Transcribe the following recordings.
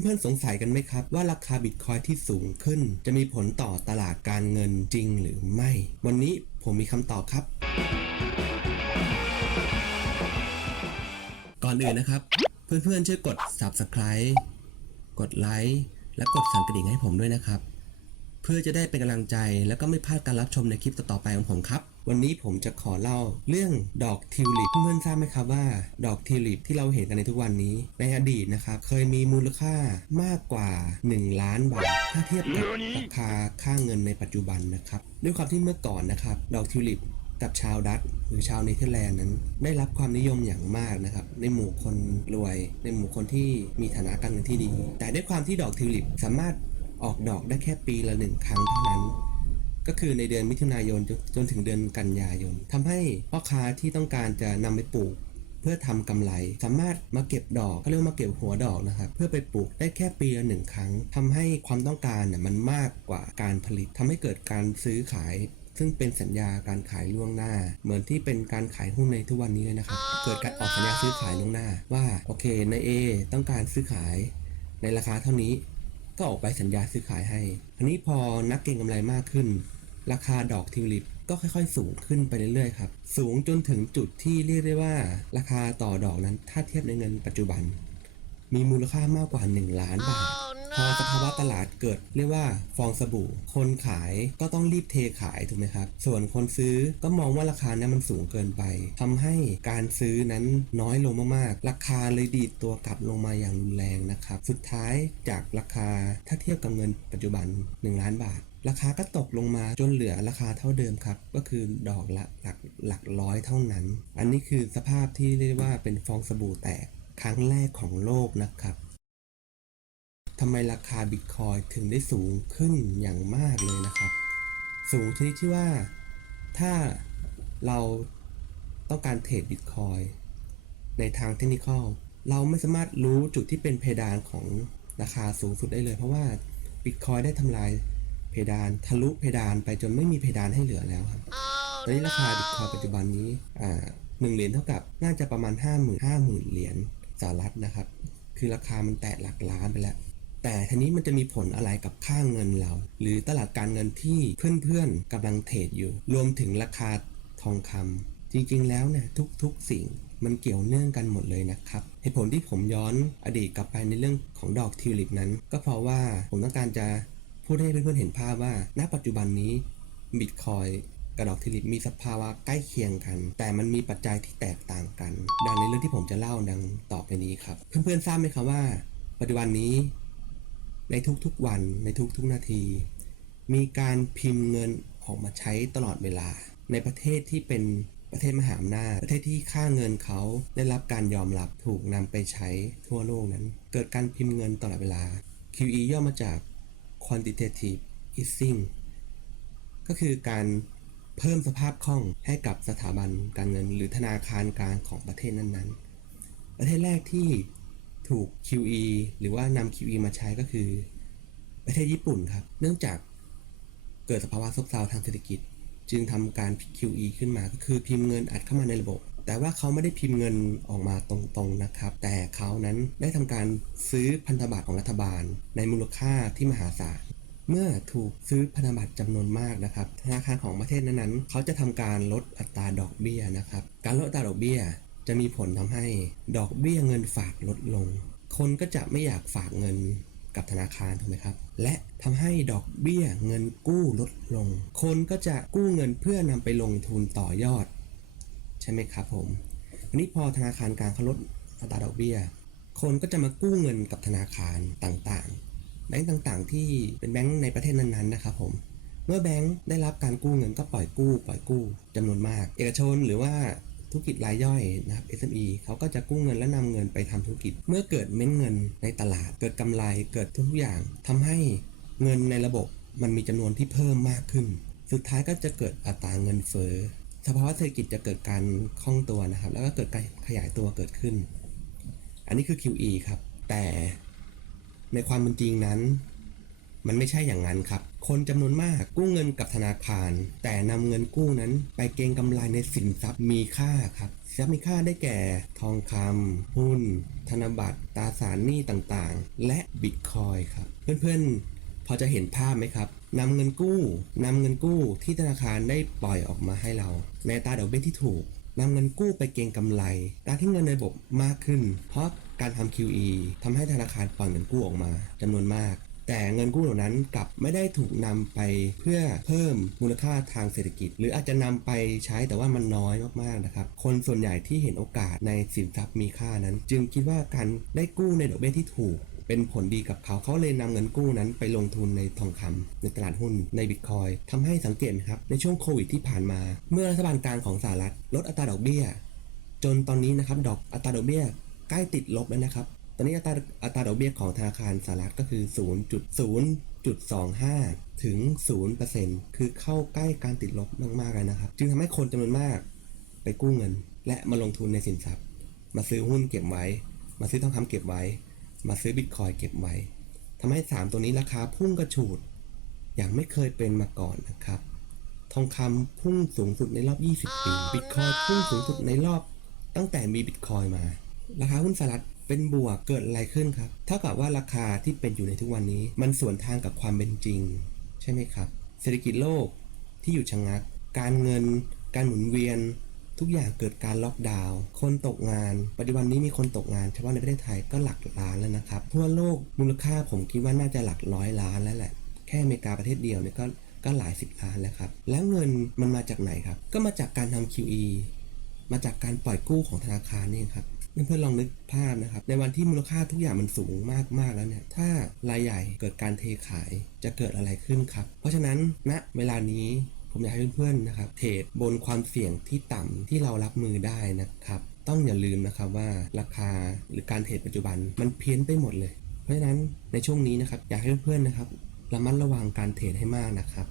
เพื่อนๆสงสัยกันไหมครับ ว่าราคาบิตคอยที่สูงขึ้น จะมีผลต่อตลาดการเงินจริงหรือไม่ วันนี้ผมมีคำตอบครับ ก่อนอื่นนะครับ เพื่อนๆช่วยกด subscribe กดไลค์และกดสั่นกระดิ่งให้ผมด้วยนะครับ เพื่อจะได้เป็นกำลังใจ แล้วก็ไม่พลาดการรับชมในคลิปต่อๆไปของผมครับ วันนี้ผมจะขอเล่าเรื่องดอกทิวลิปเพื่อนทราบไหมครับว่า ดอกทิวลิปที่เราเห็นกันในทุกวันนี้ ในอดีตนะครับเคยมีมูลค่ามากกว่า 1 ล้านบาท ถ้าเทียบกับราคาค่าเงินในปัจจุบันนะครับด้วยความที่เมื่อก่อนนะครับดอกทิวลิปกับชาวดัตหรือชาวเนเธอร์แลนด์นั้น ได้รับความนิยมอย่างมากนะครับ ในหมู่คนรวย ในหมู่คนที่มีฐานะการเงินที่ดี แต่ด้วยความที่ดอกทิวลิปสามารถ ออกดอกได้แค่ปีละหนึ่งครั้งเท่านั้น ก็คือในเดือนมิถุนายนจนจนถึงเดือนกันยายนทำให้พ่อค้าที่ต้องการจะนำไปปลูก เพื่อทำกำไรสามารถมาเก็บดอกก็เรียกว่ามาเก็บหัวดอกนะครับ เพื่อไปปลูกได้แค่ปีละหนึ่งครั้งทำให้ความต้องการน่ะมันมากกว่าการผลิตทำให้เกิดการซื้อขายซึ่งเป็นสัญญาการขายล่วงหน้า เหมือนที่เป็นการขายหุ้นในทุกวันนี้เลยนะครับ เกิดการออกสัญญาซื้อขายล่วงหน้า ว่าโอเค นาย A ต้องการซื้อขายในราคาเท่านี้ ก็ออกใบสัญญาซื้อขายให้อันนี้พอนักเก็งกำไรมากขึ้น ราคาดอกทิวลิปก็ค่อยๆ สูงขึ้นไปเรื่อยๆครับ สูงจนถึงจุดที่เรียกได้ว่า ราคาต่อดอกนั้นถ้าเทียบในเงินปัจจุบัน มีมูลค่ามากกว่า 1 ล้านบาท พอสภาวะตลาดเกิดเรียกว่าฟองสบู่ คนขายก็ต้องรีบเทขายถูกไหมครับ ส่วนคนซื้อก็มองว่าราคานั้นมันสูงเกินไปทำให้การซื้อนั้นน้อยลงมากๆ ราคาเลยดีดตัวกลับลงมาอย่างรุนแรงนะครับ สุดท้ายจากราคาถ้าเทียบกับเงินปัจจุบัน 1 ล้านบาทราคาก็ตกลงมาจนเหลือราคาเท่าเดิมครับ ก็คือดอกละหลักหลักร้อยเท่านั้น อันนี้คือสภาพที่เรียกว่าเป็นฟองสบู่แตกครั้งแรกของโลกนะครับ ทำไมราคาบิตคอยถึงได้สูงขึ้นอย่างมากเลยนะครับ สูงชนิดที่ว่าถ้าเราต้องการเทรดบิตคอยในทางเทคนิคเราไม่สามารถรู้จุดที่เป็นเพดานของราคาสูงสุดได้เลย เพราะว่าบิตคอยได้ทำลายเพดานทะลุเพดานไปจนไม่มีเพดานให้เหลือแล้วครับตอนนี้ราคาบิตคอยปัจจุบันนี้อ่าหนึ่งเหรียญเท่ากับน่าจะประมาณ 5 0 0 0 0 5 0,000เหรียญสหรัฐนะครับ คือราคามันแตะหลักล้านไปแล้ว แต่ทีนี้มันจะมีผลอะไรกับค่าเงินเรา หรือตลาดการเงินที่เพื่อนๆกำลังเทรดอยู่ รวมถึงราคาทองคำจริงๆแล้วเนี่ยทุกๆสิ่งมันเกี่ยวเนื่องกันหมดเลยนะครับเหตุผลที่ผมย้อนอดีตกลับไปในเรื่องของดอกทิวลิปนั้น ก็เพราะว่าผมต้องการจะพูดให้เพื่อนๆเห็นภาพว่า ณ ปัจจุบันนี้บิตคอยกับดอกทิวลิปมีสภาวะใกล้เคียงกัน แต่มันมีปัจจัยที่แตกต่างกัน ดังในเรื่องที่ผมจะเล่าดังต่อไปนี้ครับ เพื่อนๆทราบไหมครับว่า ปัจจุบันนี้ ในทุกๆวันในทุกๆนาที มีการพิมพ์เงินออกมาใช้ตลอดเวลา ในประเทศที่เป็นประเทศมหาอำนาจประเทศที่ค่าเงินเขาได้รับการยอมรับถูกนำไปใช้ทั่วโลกนั้น เกิดการพิมพ์เงินตลอดเวลา QE ย่อมาจาก quantitative easing ก็คือการเพิ่มสภาพคล่องให้กับสถาบันการเงินหรือธนาคารกลางของประเทศนั้นๆ ประเทศแรกที่ ถูก QE หรือว่านำ QE มาใช้ก็คือ ประเทศญี่ปุ่นครับ เนื่องจากเกิดสภาวะซบเซาทางเศรษฐกิจ จึงทำการ QE ขึ้นมาก็คือพิมพ์เงินอัดเข้ามาในระบบ แต่ว่าเขาไม่ได้พิมพ์เงินออกมาตรงๆนะครับ แต่เขานั้นได้ทำการซื้อพันธบัตรของรัฐบาล ในมูลค่าที่มหาศาลเมื่อถูกซื้อพันธบัตรจำนวนมากนะครับธนาคารของประเทศนั้นๆ เขาจะทำการลดอัตราดอกเบี้ยนะครับ การลดอัตราดอกเบี้ย จะมีผลทำให้ดอกเบี้ยเงินฝากลดลง คนก็จะไม่อยากฝากเงินกับธนาคารถูกไหมครับ และทำให้ดอกเบี้ยเงินกู้ลดลง คนก็จะกู้เงินเพื่อนำไปลงทุนต่อยอด ใช่ไหมครับผมอันนี้พอธนาคารกลางเขาลดอัตราดอกเบี้ย คนก็จะมากู้เงินกับธนาคารต่างๆ แบงก์ต่างๆ ที่เป็นแบงก์ในประเทศนั้นๆนะครับผมเมื่อแบงก์ได้รับการกู้เงินก็ปล่อยกู้ ปล่อยกู้จำนวนมาก เอกชนหรือว่า ธุรกิจรายย่อยนะครับ SME เขาก็จะกู้เงินและนำเงินไปทำธุรกิจ เมื่อเกิดเม็ดเงินในตลาด เกิดกำไรเกิดทุกอย่างทำให้เงินในระบบมันมีจำนวนที่เพิ่มมากขึ้น สุดท้ายก็จะเกิดอัตราเงินเฟ้อสภาวะเศรษฐกิจจะเกิดการคล่องตัวนะครับ แล้วก็เกิดการขยายตัวเกิดขึ้น อันนี้คือ QE ครับ แต่ในความเป็นจริงนั้น มันไม่ใช่อย่างนั้นครับ คนจำนวนมากกู้เงินกับธนาคาร แต่นำเงินกู้นั้นไปเก็งกำไรในสินทรัพย์มีค่าครับทรัพย์มีค่าได้แก่ทองคำหุ้น ธนบัตรตราสารหนี้ต่างๆ และบิตคอยครับ เพื่อนๆ พอจะเห็นภาพไหมครับนำเงินกู้นำเงินกู้ที่ธนาคารได้ปล่อยออกมาให้เรา ในตาดอกเบี้ยที่ถูกนำเงินกู้ไปเก็งกำไร การที่เงินในระบบมากขึ้น เพราะการทำ QE ทำให้ธนาคารปล่อยเงินกู้ออกมาจำนวนมาก แต่เงินกู้เหล่านั้นกลับไม่ได้ถูกนำไปเพื่อเพิ่มมูลค่าทางเศรษฐกิจ หรืออาจจะนำไปใช้แต่ว่ามันน้อยมากๆนะครับคนส่วนใหญ่ที่เห็นโอกาสในสินทรัพย์มีค่านั้น จึงคิดว่าการได้กู้ในดอกเบี้ยที่ถูกเป็นผลดีกับเขาเขาเลยนำเงินกู้นั้นไปลงทุนในทองคำในตลาดหุ้นในบิตคอยทำให้สังเกตครับในช่วงโควิดที่ผ่านมา เมื่อรัฐบาลกลางของสหรัฐลดอัตราดอกเบี้ย จนตอนนี้นะครับดอกอัตราดอกเบี้ยใกล้ติดลบแล้วนะครับ ตอนนี้อัตราอัตราดอกเบี้ยของธนาคารสหรัฐก็คือ 0.0.25 ถึง 0%คือเข้าใกล้การติดลบมากๆเลยนะครับ จึงทำให้คนจำนวนมากไปกู้เงิน และมาลงทุนในสินทรัพย์ มาซื้อหุ้นเก็บไว้ มาซื้อทองคำเก็บไว้ มาซื้อบิตคอยเก็บไว้ทำให้ 3 ตัวนี้ราคาพุ่งกระฉูด อย่างไม่เคยเป็นมาก่อนนะครับ ทองคำพุ่งสูงสุดในรอบ 20 ปี บิตคอยพุ่งสูงสุดในรอบตั้งแต่มีบิตคอยมา ราคาหุ้นสหรัฐ เป็นบวกเกิดอะไรขึ้นครับ เท่ากับว่าราคาที่เป็นอยู่ในทุกวันนี้ มันสวนทางกับความเป็นจริง ใช่ไหมครับ เศรษฐกิจโลกที่อยู่ชะงัก การเงิน การหมุนเวียน ทุกอย่างเกิดการล็อกดาวน์ คนตกงาน ปัจจุบันนี้มีคนตกงานเฉพาะในประเทศไทยก็หลักล้านแล้วนะครับ ทั่วโลกมูลค่าผมคิดว่าน่าจะหลักร้อยล้านแล้วแหละ แค่อเมริกาประเทศเดียวเนี่ยก็ก็หลายสิบล้านแล้วครับ แล้วเงินมันมาจากไหนครับ ก็มาจากการทำ QE มาจากการปล่อยกู้ของธนาคารนี่เองครับ เพื่อนๆลองนึกภาพนะครับ ในวันที่มูลค่าทุกอย่างมันสูงมากๆแล้วเนี่ย ถ้ารายใหญ่เกิดการเทขายจะเกิดอะไรขึ้นครับ เพราะฉะนั้นณเวลานี้ผมอยากให้เพื่อนๆนะครับ เทรดบนความเสี่ยงที่ต่ำที่เรารับมือได้นะครับ ต้องอย่าลืมนะครับว่าราคาหรือการเทรดปัจจุบันมันเพี้ยนไปหมดเลย เพราะฉะนั้นในช่วงนี้นะครับอยากให้เพื่อนๆนะครับระมัดระวังการเทรดให้มากนะครับ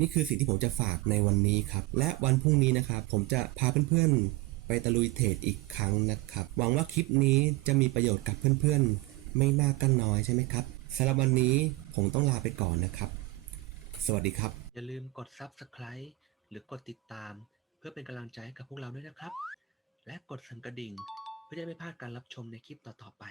นี่คือสิ่งที่ผมจะฝากในวันนี้ครับ และวันพรุ่งนี้นะครับ ผมจะพาเพื่อนๆ ไปตะลุยเทรดอีกครั้งนะครับ หวังว่าคลิปนี้จะมีประโยชน์กับเพื่อนๆ ไม่น่ากก็นน้อยใช่ไหมครับสำหรับวันนี้ผมต้องลาไปก่อนนะครับ สวัสดีครับ อย่าลืมกด Subscribe หรือกดติดตาม เพื่อเป็นกำลังใจให้กับพวกเราด้วยนะครับ และกดสั่นกระดิ่ง เพื่อจะไม่พลาดการรับชมในคลิปต่อๆไป